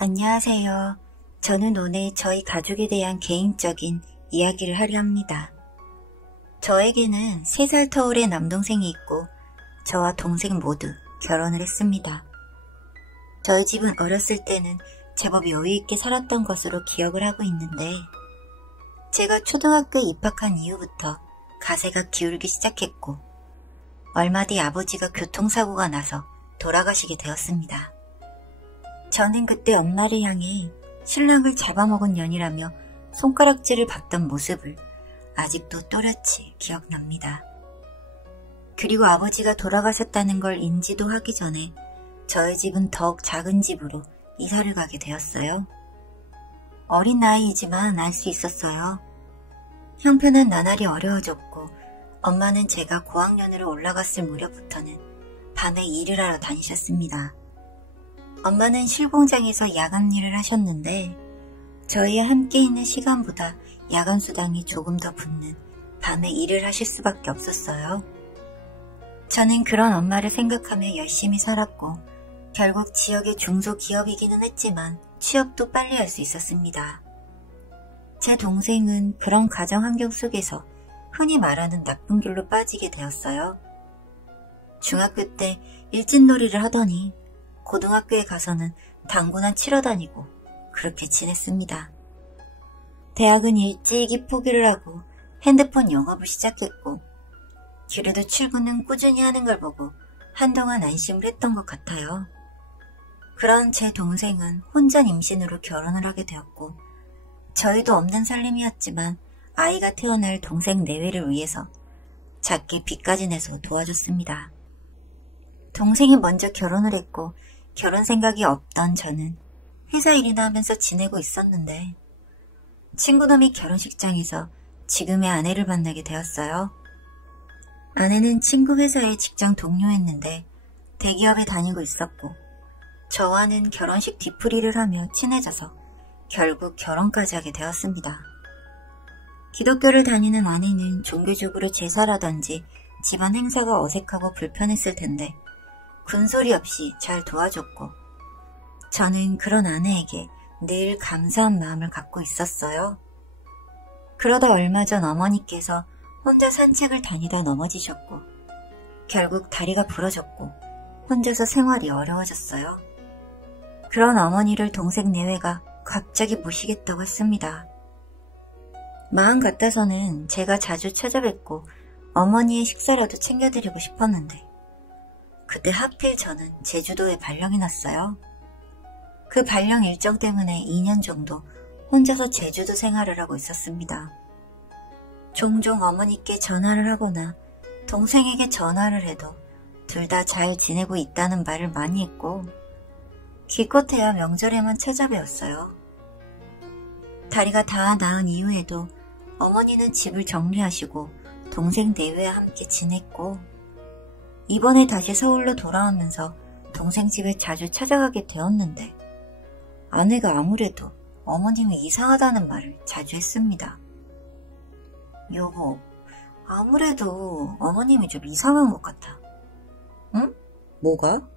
안녕하세요. 저는 오늘 저희 가족에 대한 개인적인 이야기를 하려 합니다. 저에게는 3살 터울의 남동생이 있고 저와 동생 모두 결혼을 했습니다. 저희 집은 어렸을 때는 제법 여유있게 살았던 것으로 기억을 하고 있는데 제가 초등학교에 입학한 이후부터 가세가 기울기 시작했고 얼마 뒤 아버지가 교통사고가 나서 돌아가시게 되었습니다. 저는 그때 엄마를 향해 신랑을 잡아먹은 년이라며 손가락질을 받던 모습을 아직도 또렷이 기억납니다. 그리고 아버지가 돌아가셨다는 걸 인지도 하기 전에 저희 집은 더욱 작은 집으로 이사를 가게 되었어요. 어린 나이이지만 알 수 있었어요. 형편은 나날이 어려워졌고 엄마는 제가 고학년으로 올라갔을 무렵부터는 밤에 일을 하러 다니셨습니다. 엄마는 실공장에서 야간 일을 하셨는데 저희와 함께 있는 시간보다 야간 수당이 조금 더 붙는 밤에 일을 하실 수밖에 없었어요. 저는 그런 엄마를 생각하며 열심히 살았고 결국 지역의 중소기업이기는 했지만 취업도 빨리 할 수 있었습니다. 제 동생은 그런 가정 환경 속에서 흔히 말하는 나쁜 길로 빠지게 되었어요. 중학교 때 일진놀이를 하더니 고등학교에 가서는 당구나 치러 다니고 그렇게 지냈습니다. 대학은 일찍이 포기를 하고 핸드폰 영업을 시작했고 그래도 출근은 꾸준히 하는 걸 보고 한동안 안심을 했던 것 같아요. 그런 제 동생은 혼전 임신으로 결혼을 하게 되었고 저희도 없는 살림이었지만 아이가 태어날 동생 내외를 위해서 작게 빚까지 내서 도와줬습니다. 동생이 먼저 결혼을 했고 결혼 생각이 없던 저는 회사 일이나 하면서 지내고 있었는데 친구놈이 결혼식장에서 지금의 아내를 만나게 되었어요. 아내는 친구 회사의 직장 동료였는데 대기업에 다니고 있었고 저와는 결혼식 뒤풀이를 하며 친해져서 결국 결혼까지 하게 되었습니다. 기독교를 다니는 아내는 종교적으로 제사라든지 집안 행사가 어색하고 불편했을 텐데 군소리 없이 잘 도와줬고 저는 그런 아내에게 늘 감사한 마음을 갖고 있었어요. 그러다 얼마 전 어머니께서 혼자 산책을 다니다 넘어지셨고 결국 다리가 부러졌고 혼자서 생활이 어려워졌어요. 그런 어머니를 동생 내외가 갑자기 모시겠다고 했습니다. 마음 같아서는 제가 자주 찾아뵙고 어머니의 식사라도 챙겨드리고 싶었는데 그때 하필 저는 제주도에 발령이 났어요. 그 발령 일정 때문에 2년 정도 혼자서 제주도 생활을 하고 있었습니다. 종종 어머니께 전화를 하거나 동생에게 전화를 해도 둘 다 잘 지내고 있다는 말을 많이 했고 기껏해야 명절에만 찾아뵈었어요. 다리가 다 나은 이후에도 어머니는 집을 정리하시고 동생 내외와 함께 지냈고 이번에 다시 서울로 돌아오면서 동생 집에 자주 찾아가게 되었는데 아내가 아무래도 어머님이 이상하다는 말을 자주 했습니다. 여보, 아무래도 어머님이 좀 이상한 것 같아. 응? 뭐가?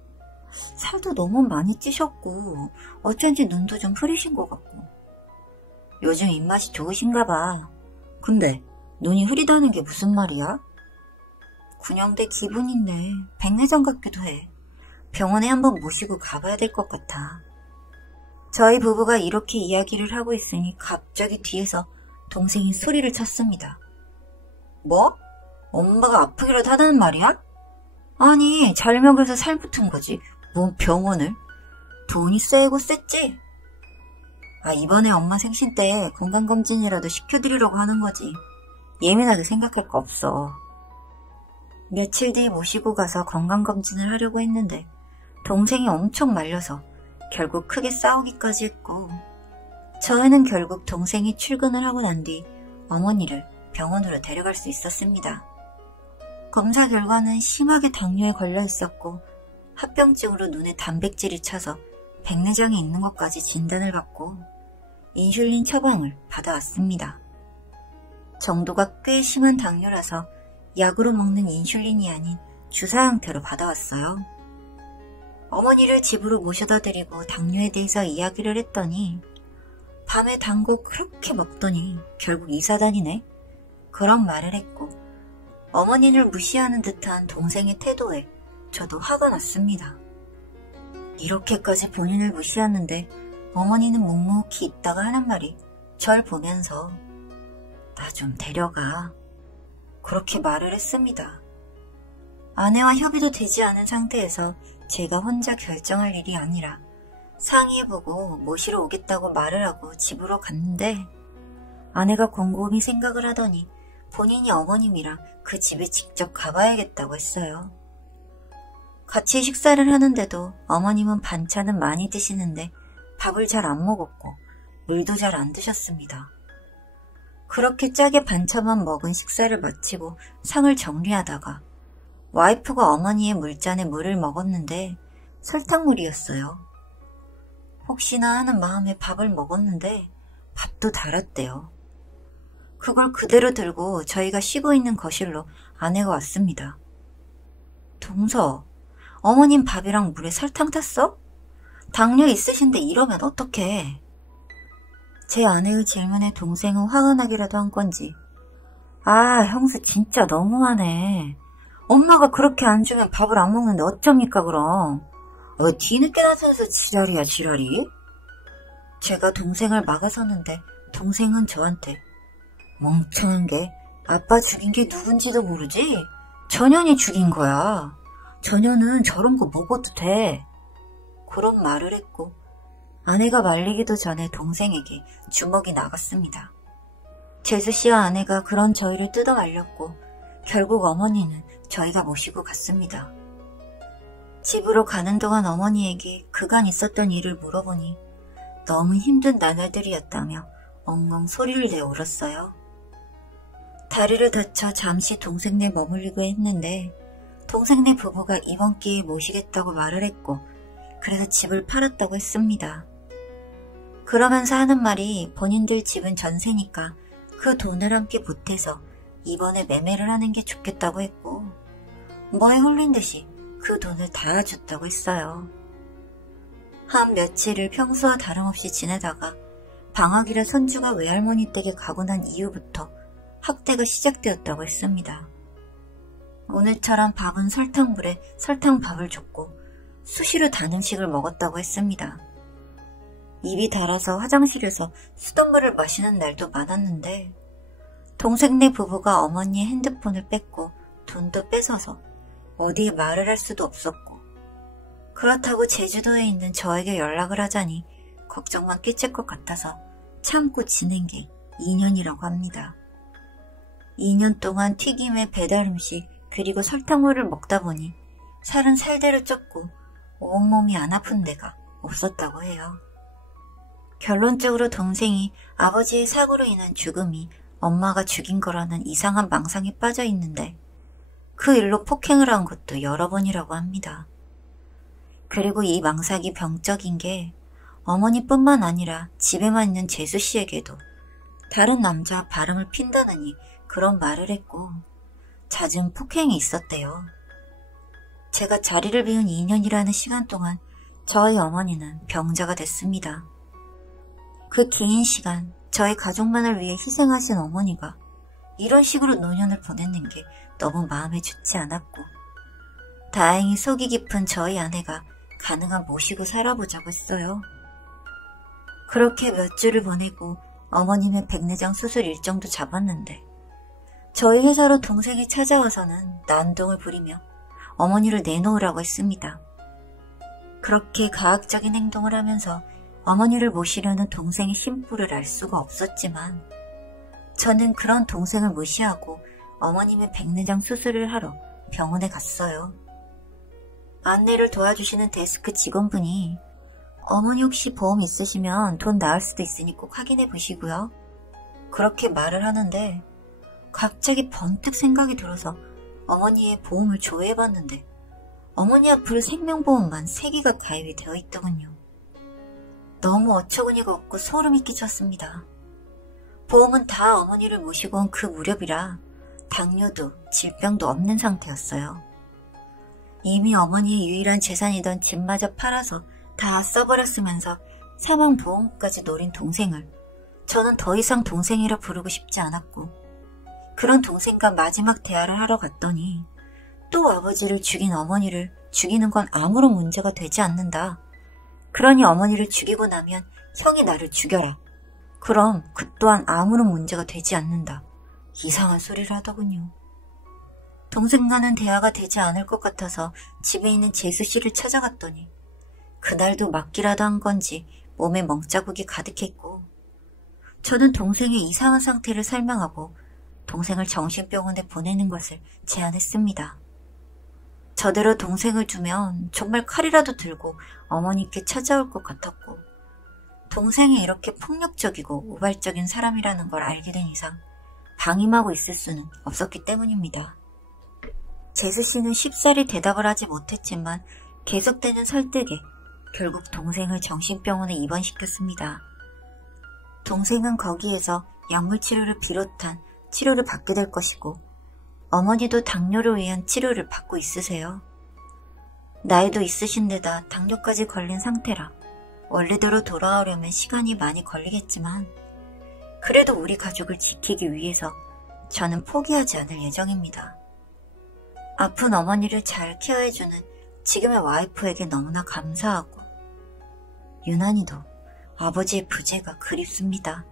살도 너무 많이 찌셨고 어쩐지 눈도 좀 흐리신 것 같고 요즘 입맛이 좋으신가 봐. 근데 눈이 흐리다는 게 무슨 말이야? 그냥 내 기분인데 백내장 같기도 해. 병원에 한번 모시고 가봐야 될 것 같아. 저희 부부가 이렇게 이야기를 하고 있으니 갑자기 뒤에서 동생이 소리를 쳤습니다. 뭐? 엄마가 아프기라도 하다는 말이야? 아니, 잘 먹여서 살 붙은 거지. 뭐 병원을? 돈이 세고 셌지? 이번에 엄마 생신 때 건강검진이라도 시켜드리려고 하는 거지. 예민하게 생각할 거 없어. 며칠 뒤 모시고 가서 건강검진을 하려고 했는데 동생이 엄청 말려서 결국 크게 싸우기까지 했고 저희는 결국 동생이 출근을 하고 난 뒤 어머니를 병원으로 데려갈 수 있었습니다. 검사 결과는 심하게 당뇨에 걸려 있었고 합병증으로 눈에 단백질이 차서 백내장이 있는 것까지 진단을 받고 인슐린 처방을 받아왔습니다. 정도가 꽤 심한 당뇨라서 약으로 먹는 인슐린이 아닌 주사 형태로 받아왔어요. 어머니를 집으로 모셔다 드리고 당뇨에 대해서 이야기를 했더니 밤에 단 거 그렇게 먹더니 결국 이사 다니네? 그런 말을 했고 어머니를 무시하는 듯한 동생의 태도에 저도 화가 났습니다. 이렇게까지 본인을 무시하는데 어머니는 묵묵히 있다가 하는 말이 절 보면서 나 좀 데려가. 그렇게 말을 했습니다. 아내와 협의도 되지 않은 상태에서 제가 혼자 결정할 일이 아니라 상의해보고 모시러 오겠다고 말을 하고 집으로 갔는데 아내가 곰곰이 생각을 하더니 본인이 어머님이랑 그 집에 직접 가봐야겠다고 했어요. 같이 식사를 하는데도 어머님은 반찬은 많이 드시는데 밥을 잘 안 먹었고 물도 잘 안 드셨습니다. 그렇게 짜게 반찬만 먹은 식사를 마치고 상을 정리하다가 와이프가 어머니의 물잔에 물을 먹었는데 설탕물이었어요. 혹시나 하는 마음에 밥을 먹었는데 밥도 달았대요. 그걸 그대로 들고 저희가 쉬고 있는 거실로 아내가 왔습니다. 동서, 어머님 밥이랑 물에 설탕 탔어? 당뇨 있으신데 이러면 어떡해? 제 아내의 질문에 동생은 화가 나기라도 한 건지 아, 형수 진짜 너무하네. 엄마가 그렇게 안 주면 밥을 안 먹는데 어쩝니까 그럼? 뒤늦게 나서서 지랄이야 지랄이? 제가 동생을 막아섰는데 동생은 저한테 멍청한 게 아빠 죽인 게 누군지도 모르지? 전현이 죽인 거야. 전현은 저런 거 먹어도 돼. 그런 말을 했고 아내가 말리기도 전에 동생에게 주먹이 나갔습니다. 재수씨와 아내가 그런 저희를 뜯어 말렸고 결국 어머니는 저희가 모시고 갔습니다. 집으로 가는 동안 어머니에게 그간 있었던 일을 물어보니 너무 힘든 나날들이었다며 엉엉 소리를 내어 울었어요. 다리를 다쳐 잠시 동생네 머물리고 했는데 동생네 부부가 이번 기회에 모시겠다고 말을 했고 그래서 집을 팔았다고 했습니다. 그러면서 하는 말이 본인들 집은 전세니까 그 돈을 함께 보태서 이번에 매매를 하는 게 좋겠다고 했고 뭐에 홀린 듯이 그 돈을 다 줬다고 했어요. 한 며칠을 평소와 다름없이 지내다가 방학이라 손주가 외할머니 댁에 가고 난 이후부터 학대가 시작되었다고 했습니다. 오늘처럼 밥은 설탕물에 설탕밥을 줬고 수시로 단 음식을 먹었다고 했습니다. 입이 달아서 화장실에서 수돗물을 마시는 날도 많았는데 동생네 부부가 어머니의 핸드폰을 뺐고 돈도 뺏어서 어디에 말을 할 수도 없었고 그렇다고 제주도에 있는 저에게 연락을 하자니 걱정만 끼칠 것 같아서 참고 지낸 게 2년이라고 합니다. 2년 동안 튀김에 배달음식 그리고 설탕물을 먹다 보니 살은 살대로 쪘고 온몸이 안 아픈 데가 없었다고 해요. 결론적으로 동생이 아버지의 사고로 인한 죽음이 엄마가 죽인 거라는 이상한 망상에 빠져 있는데 그 일로 폭행을 한 것도 여러 번이라고 합니다. 그리고 이 망상이 병적인 게 어머니뿐만 아니라 집에만 있는 재수씨에게도 다른 남자와 바람을 핀다느니 그런 말을 했고 잦은 폭행이 있었대요. 제가 자리를 비운 2년이라는 시간 동안 저희 어머니는 병자가 됐습니다. 그 긴 시간 저희 가족만을 위해 희생하신 어머니가 이런 식으로 노년을 보냈는 게 너무 마음에 좋지 않았고 다행히 속이 깊은 저희 아내가 가능한 모시고 살아보자고 했어요. 그렇게 몇 주를 보내고 어머니는 백내장 수술 일정도 잡았는데 저희 회사로 동생이 찾아와서는 난동을 부리며 어머니를 내놓으라고 했습니다. 그렇게 가학적인 행동을 하면서 어머니를 모시려는 동생의 심부를 알 수가 없었지만 저는 그런 동생을 무시하고 어머님의 백내장 수술을 하러 병원에 갔어요. 안내를 도와주시는 데스크 직원분이 어머니 혹시 보험 있으시면 돈 나을 수도 있으니 꼭 확인해 보시고요. 그렇게 말을 하는데 갑자기 번뜩 생각이 들어서 어머니의 보험을 조회해봤는데 어머니 앞으로 생명보험만 3개가 가입이 되어 있더군요. 너무 어처구니가 없고 소름이 끼쳤습니다. 보험은 다 어머니를 모시고 온 그 무렵이라 당뇨도 질병도 없는 상태였어요. 이미 어머니의 유일한 재산이던 집마저 팔아서 다 써버렸으면서 사망보험까지 노린 동생을 저는 더 이상 동생이라 부르고 싶지 않았고, 그런 동생과 마지막 대화를 하러 갔더니 또 아버지를 죽인 어머니를 죽이는 건 아무런 문제가 되지 않는다. 그러니 어머니를 죽이고 나면 형이 나를 죽여라. 그럼 그 또한 아무런 문제가 되지 않는다. 이상한 소리를 하더군요. 동생과는 대화가 되지 않을 것 같아서 집에 있는 재수 씨를 찾아갔더니 그날도 맞기라도 한 건지 몸에 멍자국이 가득했고, 저는 동생의 이상한 상태를 설명하고 동생을 정신병원에 보내는 것을 제안했습니다. 저대로 동생을 두면 정말 칼이라도 들고 어머니께 찾아올 것 같았고, 동생이 이렇게 폭력적이고 우발적인 사람이라는 걸 알게 된 이상 방임하고 있을 수는 없었기 때문입니다. 재수 씨는 쉽사리 대답을 하지 못했지만 계속되는 설득에 결국 동생을 정신병원에 입원시켰습니다. 동생은 거기에서 약물 치료를 비롯한 치료를 받게 될 것이고, 어머니도 당뇨로 위한 치료를 받고 있으세요. 나이도 있으신 데다 당뇨까지 걸린 상태라 원래대로 돌아오려면 시간이 많이 걸리겠지만, 그래도 우리 가족을 지키기 위해서 저는 포기하지 않을 예정입니다. 아픈 어머니를 잘 케어해주는 지금의 와이프에게 너무나 감사하고, 유난히도 아버지의 부재가 그립습니다.